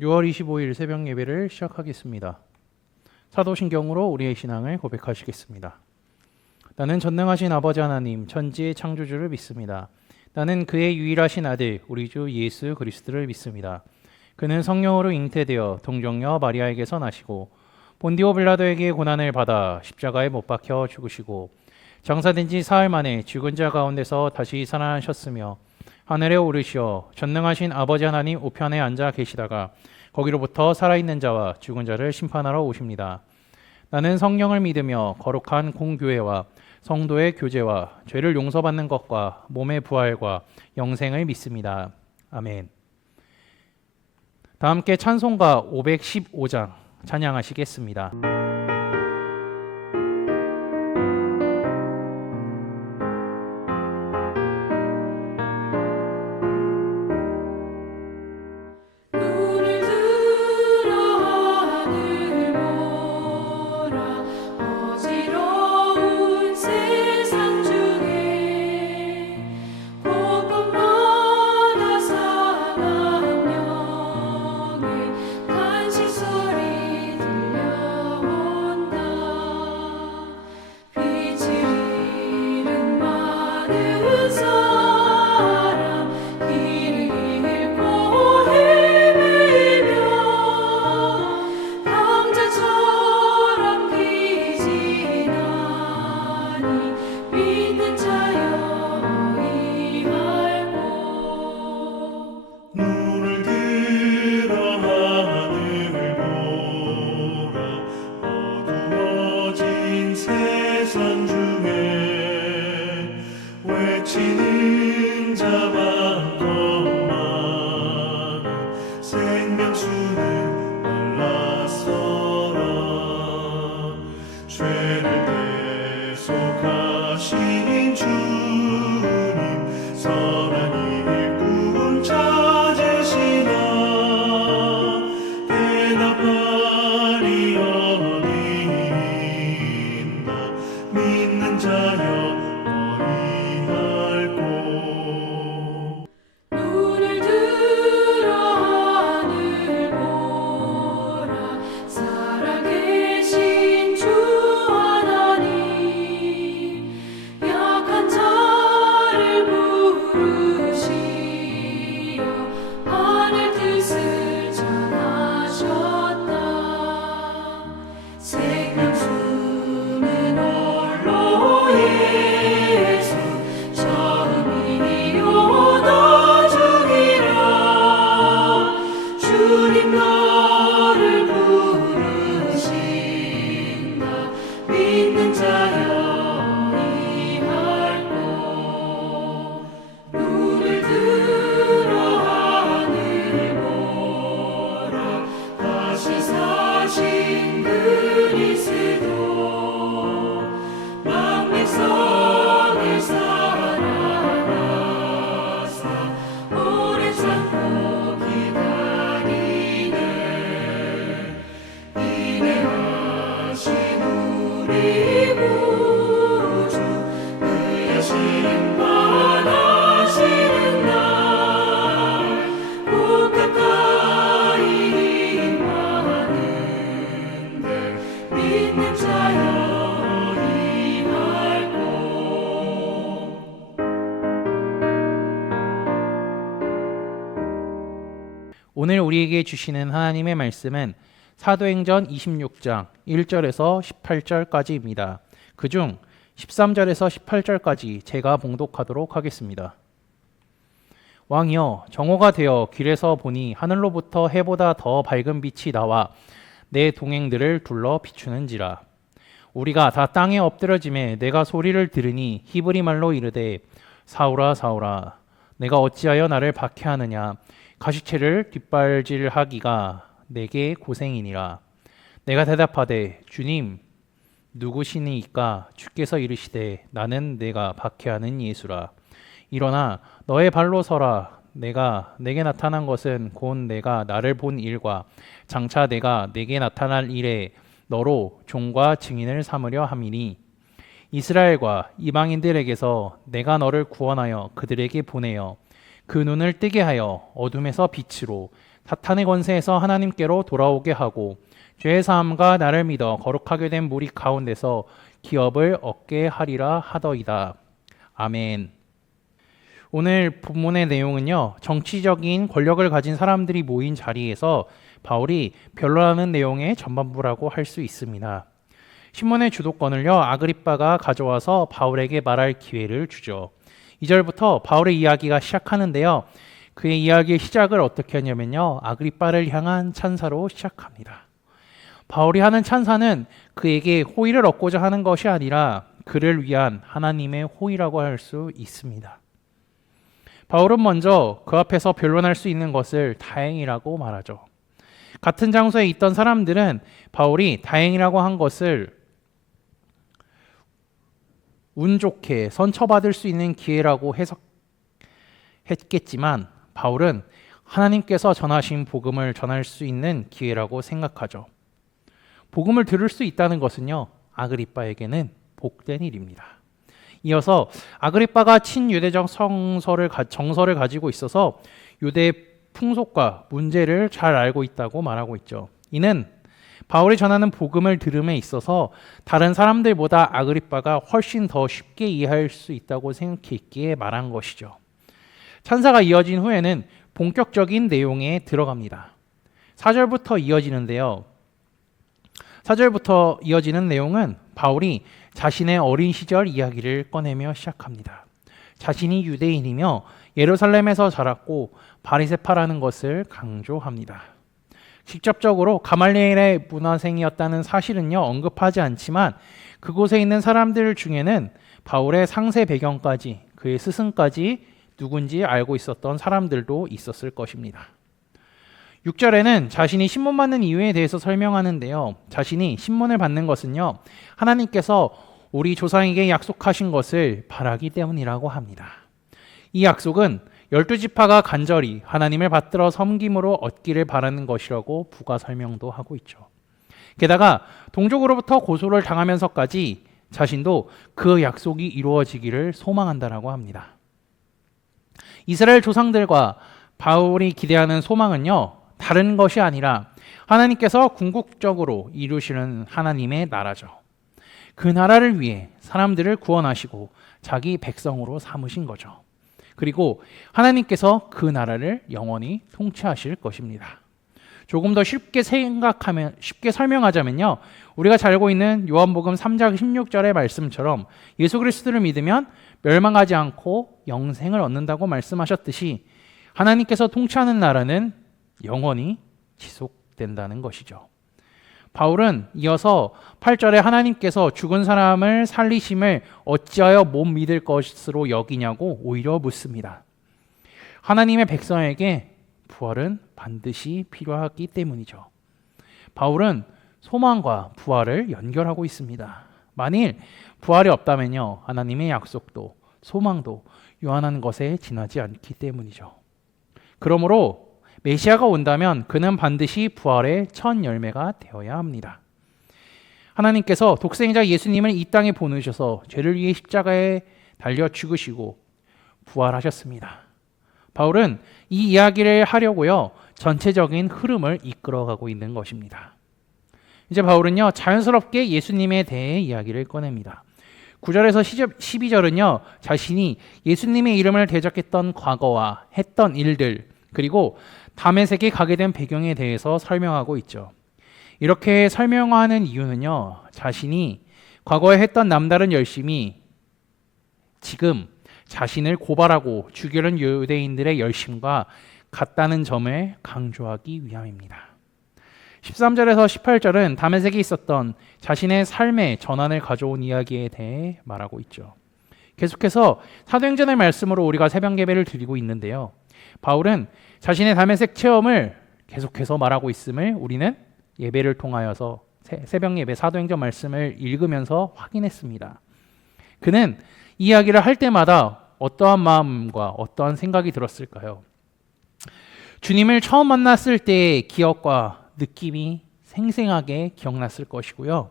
6월 25일 새벽 예배를 시작하겠습니다. 사도신경으로 우리의 신앙을 고백하시겠습니다. 나는 전능하신 아버지 하나님 천지의 창조주를 믿습니다. 나는 그의 유일하신 아들 우리 주 예수 그리스도를 믿습니다. 그는 성령으로 잉태되어 동정녀 마리아에게서 나시고 본디오 빌라도에게 고난을 받아 십자가에 못 박혀 죽으시고 장사된 지 사흘 만에 죽은 자 가운데서 다시 살아나셨으며 하늘에 오르시어 전능하신 아버지 하나님 우편에 앉아 계시다가 거기로부터 살아있는 자와 죽은 자를 심판하러 오십니다. 나는 성령을 믿으며 거룩한 공교회와 성도의 교제와 죄를 용서받는 것과 몸의 부활과 영생을 믿습니다. 아멘. 다 함께 찬송가 515장 찬양하시겠습니다. 오늘 우리에게 주시는 하나님의 말씀은 사도행전 26장 1절에서 18절까지입니다. 그중 13절에서 18절까지 제가 봉독하도록 하겠습니다. 왕이여, 정오가 되어 길에서 보니 하늘로부터 해보다 더 밝은 빛이 나와 내 동행들을 둘러 비추는지라. 우리가 다 땅에 엎드러짐에 내가 소리를 들으니 히브리 말로 이르되 사울아 사울아 내가 어찌하여 나를 박해하느냐. 가시체를 뒷발질하기가 내게 고생이니라. 내가 대답하되 주님 누구시니이까. 주께서 이르시되 나는 내가 박해하는 예수라. 일어나 너의 발로 서라. 내게 나타난 것은 곧 내가 나를 본 일과 장차 내가 내게 나타날 일에 너로 종과 증인을 삼으려 함이니 이스라엘과 이방인들에게서 내가 너를 구원하여 그들에게 보내어 그 눈을 뜨게 하여 어둠에서 빛으로 사탄의 권세에서 하나님께로 돌아오게 하고 죄의 사함과 나를 믿어 거룩하게 된 무리 가운데서 기업을 얻게 하리라 하더이다. 아멘. 오늘 본문의 내용은요, 정치적인 권력을 가진 사람들이 모인 자리에서 바울이 변론하는 내용의 전반부라고 할 수 있습니다. 신문의 주도권을요, 아그리빠가 가져와서 바울에게 말할 기회를 주죠. 2절부터 바울의 이야기가 시작하는데요, 그의 이야기의 시작을 어떻게 하냐면요, 아그리빠를 향한 찬사로 시작합니다. 바울이 하는 찬사는 그에게 호의를 얻고자 하는 것이 아니라 그를 위한 하나님의 호의라고 할 수 있습니다. 바울은 먼저 그 앞에서 변론할 수 있는 것을 다행이라고 말하죠. 같은 장소에 있던 사람들은 바울이 다행이라고 한 것을 운 좋게 선처받을 수 있는 기회라고 해석했겠지만 바울은 하나님께서 전하신 복음을 전할 수 있는 기회라고 생각하죠. 복음을 들을 수 있다는 것은요, 아그리빠에게는 복된 일입니다. 이어서 아그리빠가 친유대적 정서를 가지고 있어서 유대 풍속과 문제를 잘 알고 있다고 말하고 있죠. 이는 바울이 전하는 복음을 들음에 있어서 다른 사람들보다 아그리빠가 훨씬 더 쉽게 이해할 수 있다고 생각했기에 말한 것이죠. 찬사가 이어진 후에는 본격적인 내용에 들어갑니다. 4절부터 이어지는데요. 4절부터 이어지는 내용은 바울이 자신의 어린 시절 이야기를 꺼내며 시작합니다. 자신이 유대인이며 예루살렘에서 자랐고 바리새파라는 것을 강조합니다. 직접적으로 가말리엘의 문화생이었다는 사실은요, 언급하지 않지만 그곳에 있는 사람들 중에는 바울의 상세 배경까지, 그의 스승까지 누군지 알고 있었던 사람들도 있었을 것입니다. 6절에는 자신이 신문 받는 이유에 대해서 설명하는데요, 자신이 신문을 받는 것은요, 하나님께서 우리 조상에게 약속하신 것을 바라기 때문이라고 합니다. 이 약속은 12지파가 간절히 하나님을 받들어 섬김으로 얻기를 바라는 것이라고 부가 설명도 하고 있죠. 게다가 동족으로부터 고소를 당하면서까지 자신도 그 약속이 이루어지기를 소망한다라고 합니다. 이스라엘 조상들과 바울이 기대하는 소망은요, 다른 것이 아니라 하나님께서 궁극적으로 이루시는 하나님의 나라죠. 그 나라를 위해 사람들을 구원하시고 자기 백성으로 삼으신 거죠. 그리고 하나님께서 그 나라를 영원히 통치하실 것입니다. 조금 더 쉽게 설명하자면요, 우리가 잘 알고 있는 요한복음 3장 16절의 말씀처럼 예수 그리스도를 믿으면 멸망하지 않고 영생을 얻는다고 말씀하셨듯이 하나님께서 통치하는 나라는 영원히 지속된다는 것이죠. 바울은 이어서 8절에 하나님께서 죽은 사람을 살리심을 어찌하여 못 믿을 것으로 여기냐고 오히려 묻습니다. 하나님의 백성에게 부활은 반드시 필요하기 때문이죠. 바울은 소망과 부활을 연결하고 있습니다. 만일 부활이 없다면요, 하나님의 약속도 소망도 유한한 것에 지나지 않기 때문이죠. 그러므로 메시아가 온다면 그는 반드시 부활의 첫 열매가 되어야 합니다. 하나님께서 독생자 예수님을 이 땅에 보내셔서 죄를 위해 십자가에 달려 죽으시고 부활하셨습니다. 바울은 이 이야기를 하려고요, 전체적인 흐름을 이끌어가고 있는 것입니다. 이제 바울은요, 자연스럽게 예수님에 대해 이야기를 꺼냅니다. 9절에서 12절은요, 자신이 예수님의 이름을 대적했던 과거와 했던 일들, 그리고 다메섹에 가게 된 배경에 대해서 설명하고 있죠. 이렇게 설명하는 이유는요, 자신이 과거에 했던 남다른 열심이 지금 자신을 고발하고 죽이려는 유대인들의 열심과 같다는 점을 강조하기 위함입니다. 13절에서 18절은 다메섹에 있었던 자신의 삶의 전환을 가져온 이야기에 대해 말하고 있죠. 계속해서 사도행전의 말씀으로 우리가 새벽 예배를 드리고 있는데요, 바울은 자신의 다메섹 체험을 계속해서 말하고 있음을 우리는 예배를 통하여서 새벽 예배 사도행전 말씀을 읽으면서 확인했습니다. 그는 이 이야기를 할 때마다 어떠한 마음과 어떠한 생각이 들었을까요? 주님을 처음 만났을 때의 기억과 느낌이 생생하게 기억났을 것이고요,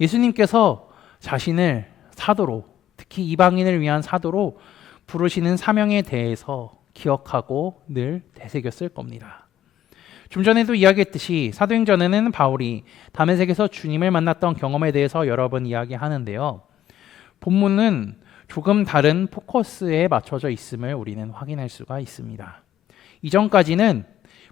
예수님께서 자신을 사도로, 특히 이방인을 위한 사도로 부르시는 사명에 대해서 기억하고 늘 되새겼을 겁니다. 좀 전에도 이야기했듯이 사도행전에는 바울이 다메섹에서 주님을 만났던 경험에 대해서 여러 번 이야기하는데요. 본문은 조금 다른 포커스에 맞춰져 있음을 우리는 확인할 수가 있습니다. 이전까지는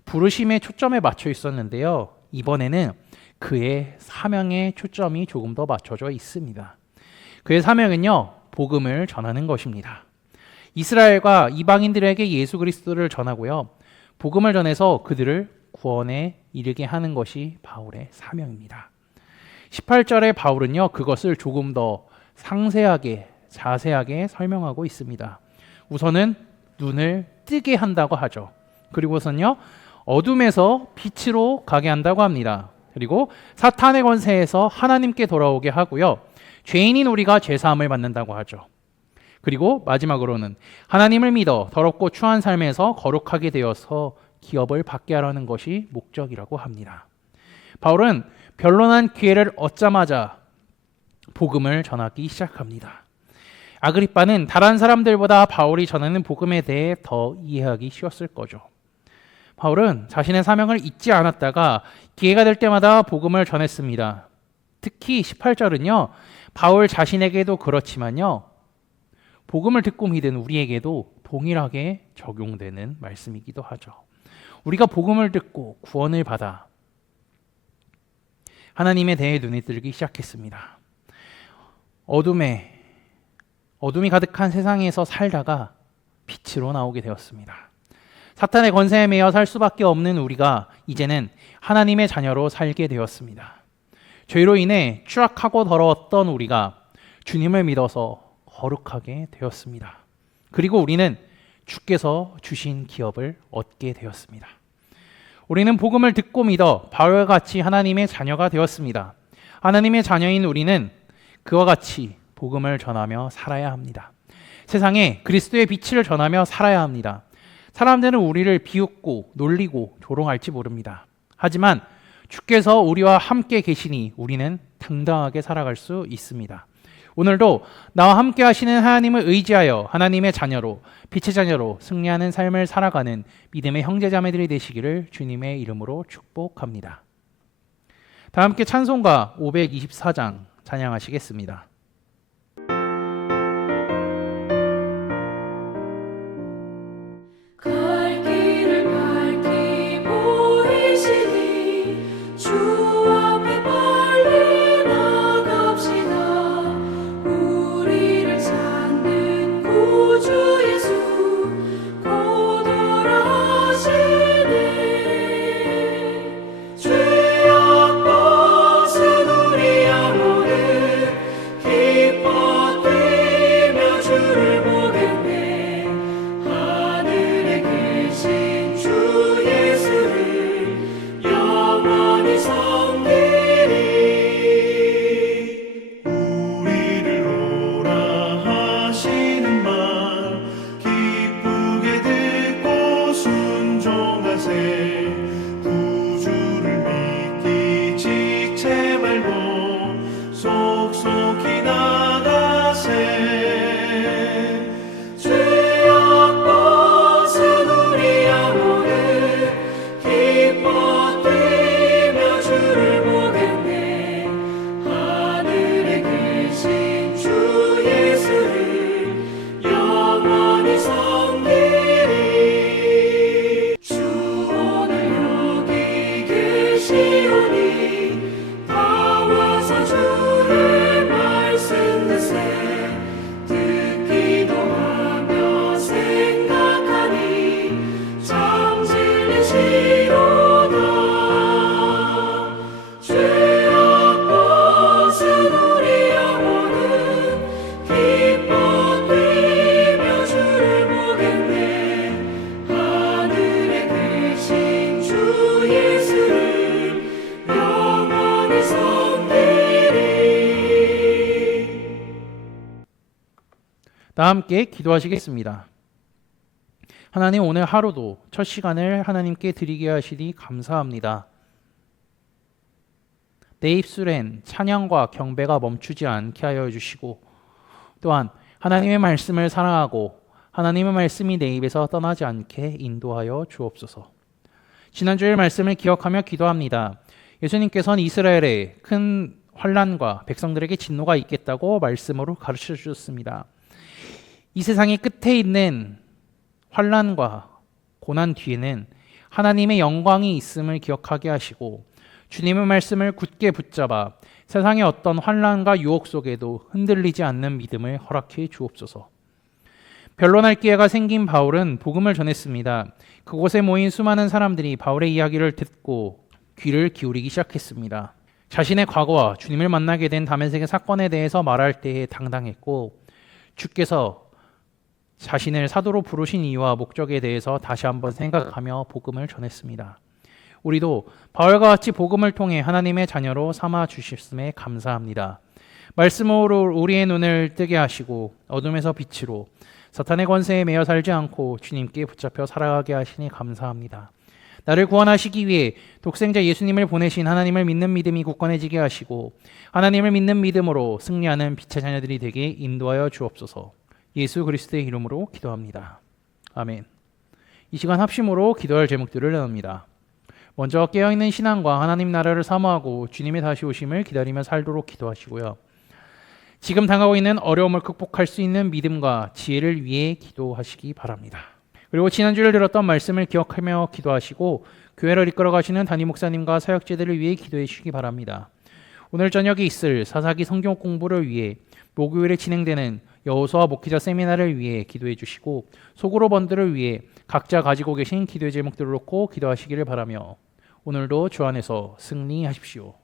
부르심의 초점에 맞춰 있었는데요. 이번에는 그의 사명의 초점이 조금 더 맞춰져 있습니다. 그의 사명은요, 복음을 전하는 것입니다. 이스라엘과 이방인들에게 예수 그리스도를 전하고요, 복음을 전해서 그들을 구원에 이르게 하는 것이 바울의 사명입니다. 18절에 바울은요, 그것을 조금 더 상세하게, 자세하게 설명하고 있습니다. 우선은 눈을 뜨게 한다고 하죠. 그리고선요, 어둠에서 빛으로 가게 한다고 합니다. 그리고 사탄의 권세에서 하나님께 돌아오게 하고요, 죄인인 우리가 죄사함을 받는다고 하죠. 그리고 마지막으로는 하나님을 믿어 더럽고 추한 삶에서 거룩하게 되어서 기업을 받게 하라는 것이 목적이라고 합니다. 바울은 변론한 기회를 얻자마자 복음을 전하기 시작합니다. 아그리빠는 다른 사람들보다 바울이 전하는 복음에 대해 더 이해하기 쉬웠을 거죠. 바울은 자신의 사명을 잊지 않았다가 기회가 될 때마다 복음을 전했습니다. 특히 18절은요, 바울 자신에게도 그렇지만요, 복음을 듣고 믿은 우리에게도 동일하게 적용되는 말씀이기도 하죠. 우리가 복음을 듣고 구원을 받아 하나님에 대해 눈이 뜨기 시작했습니다. 어둠이 가득한 세상에서 살다가 빛으로 나오게 되었습니다. 사탄의 권세에 매여 살 수밖에 없는 우리가 이제는 하나님의 자녀로 살게 되었습니다. 죄로 인해 추악하고 더러웠던 우리가 주님을 믿어서 거룩하게 되었습니다. 그리고 우리는 주께서 주신 기업을 얻게 되었습니다. 우리는 복음을 듣고 믿어 바울과 같이 하나님의 자녀가 되었습니다. 하나님의 자녀인 우리는 그와 같이 복음을 전하며 살아야 합니다. 세상에 그리스도의 빛을 전하며 살아야 합니다. 사람들은 우리를 비웃고 놀리고 조롱할지 모릅니다. 하지만 주께서 우리와 함께 계시니 우리는 당당하게 살아갈 수 있습니다. 오늘도 나와 함께 하시는 하나님을 의지하여 하나님의 자녀로, 빛의 자녀로 승리하는 삶을 살아가는 믿음의 형제자매들이 되시기를 주님의 이름으로 축복합니다. 다 함께 찬송가 524장 찬양하시겠습니다. 다 함께 기도하시겠습니다. 하나님, 오늘 하루도 첫 시간을 하나님께 드리게 하시니 감사합니다. 내 입술엔 찬양과 경배가 멈추지 않게 하여 주시고, 또한 하나님의 말씀을 사랑하고 하나님의 말씀이 내 입에서 떠나지 않게 인도하여 주옵소서. 지난주의 말씀을 기억하며 기도합니다. 예수님께서는 이스라엘에 큰 환난과 백성들에게 진노가 있겠다고 말씀으로 가르쳐 주셨습니다. 이 세상의 끝에 있는 환난과 고난 뒤에는 하나님의 영광이 있음을 기억하게 하시고 주님의 말씀을 굳게 붙잡아 세상의 어떤 환난과 유혹 속에도 흔들리지 않는 믿음을 허락해 주옵소서. 변론할 기회가 생긴 바울은 복음을 전했습니다. 그곳에 모인 수많은 사람들이 바울의 이야기를 듣고 귀를 기울이기 시작했습니다. 자신의 과거와 주님을 만나게 된 다메섹의 사건에 대해서 말할 때에 당당했고 주께서 자신을 사도로 부르신 이유와 목적에 대해서 다시 한번 생각하며 복음을 전했습니다. 우리도 바울과 같이 복음을 통해 하나님의 자녀로 삼아 주셨음에 감사합니다. 말씀으로 우리의 눈을 뜨게 하시고 어둠에서 빛으로 사탄의 권세에 매여 살지 않고 주님께 붙잡혀 살아가게 하시니 감사합니다. 나를 구원하시기 위해 독생자 예수님을 보내신 하나님을 믿는 믿음이 굳건해지게 하시고 하나님을 믿는 믿음으로 승리하는 빛의 자녀들이 되게 인도하여 주옵소서. 예수 그리스도의 이름으로 기도합니다. 아멘. 이 시간 합심으로 기도할 제목들을 나눕니다. 먼저 깨어있는 신앙과 하나님 나라를 사모하고 주님의 다시 오심을 기다리며 살도록 기도하시고요. 지금 당하고 있는 어려움을 극복할 수 있는 믿음과 지혜를 위해 기도하시기 바랍니다. 그리고 지난주에 들었던 말씀을 기억하며 기도하시고 교회를 이끌어 가시는 담임 목사님과 사역자들을 위해 기도해 주시기 바랍니다. 오늘 저녁에 있을 사사기 성경 공부를 위해 목요일에 진행되는 여호수아 목회자 세미나를 위해 기도해 주시고 소그룹 번들을 위해 각자 가지고 계신 기도의 제목들을 놓고 기도하시기를 바라며 오늘도 주 안에서 승리하십시오.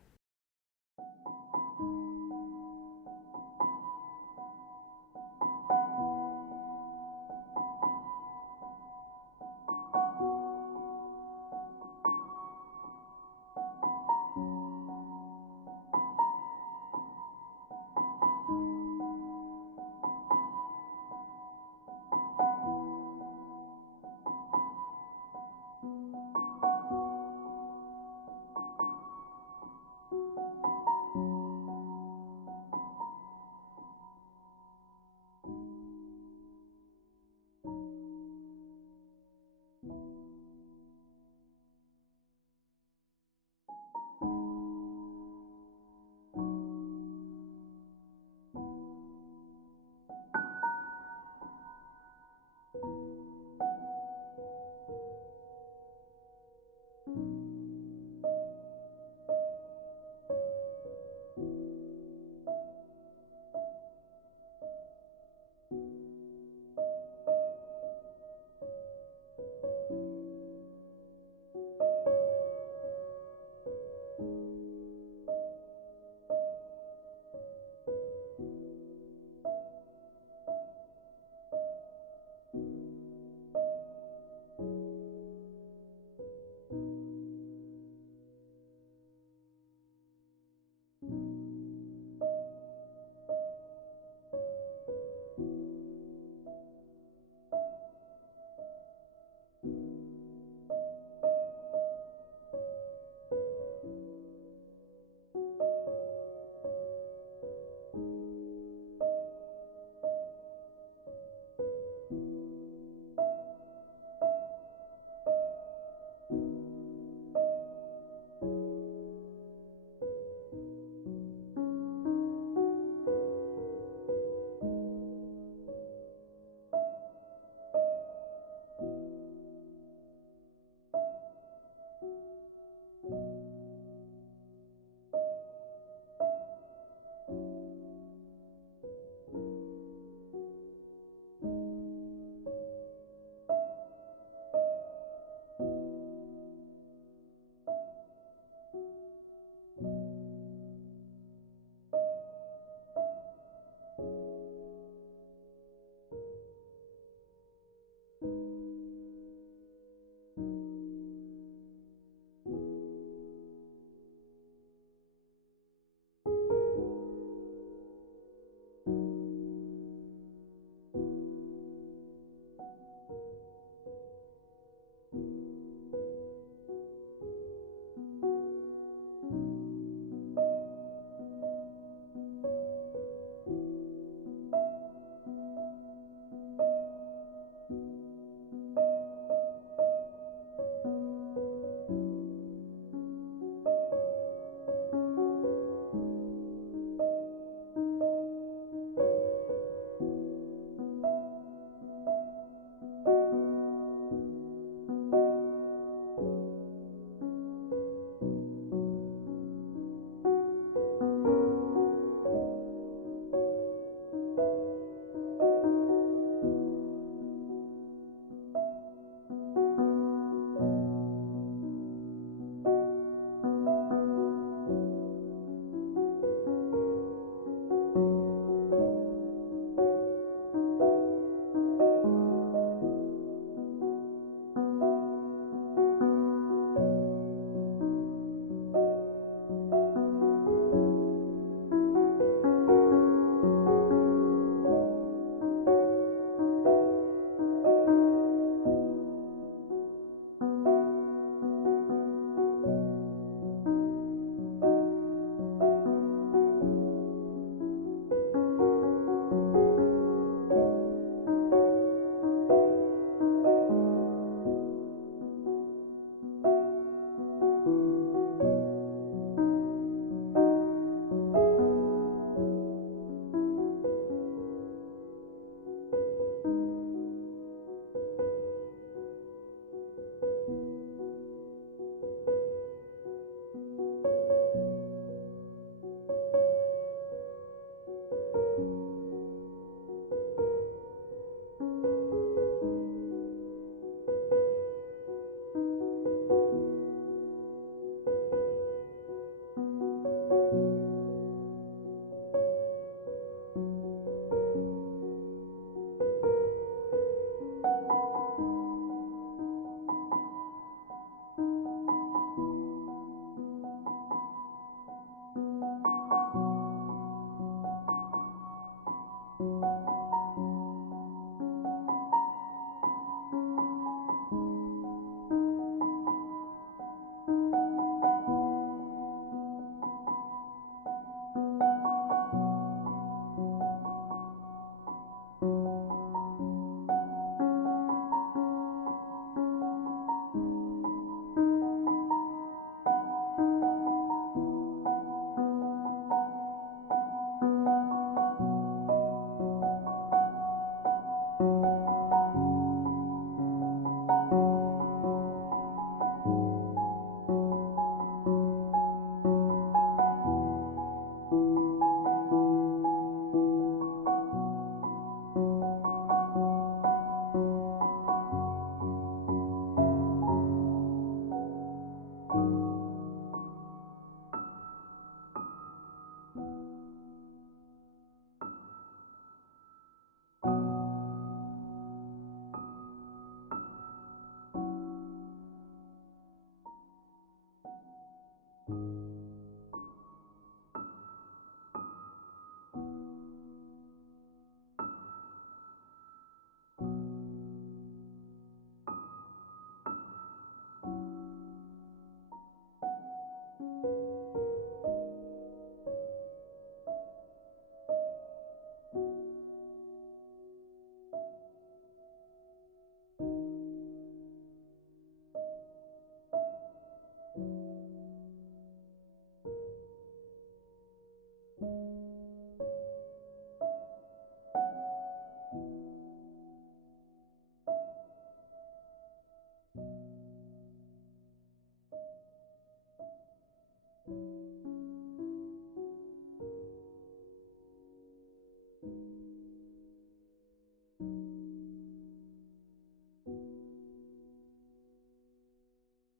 네.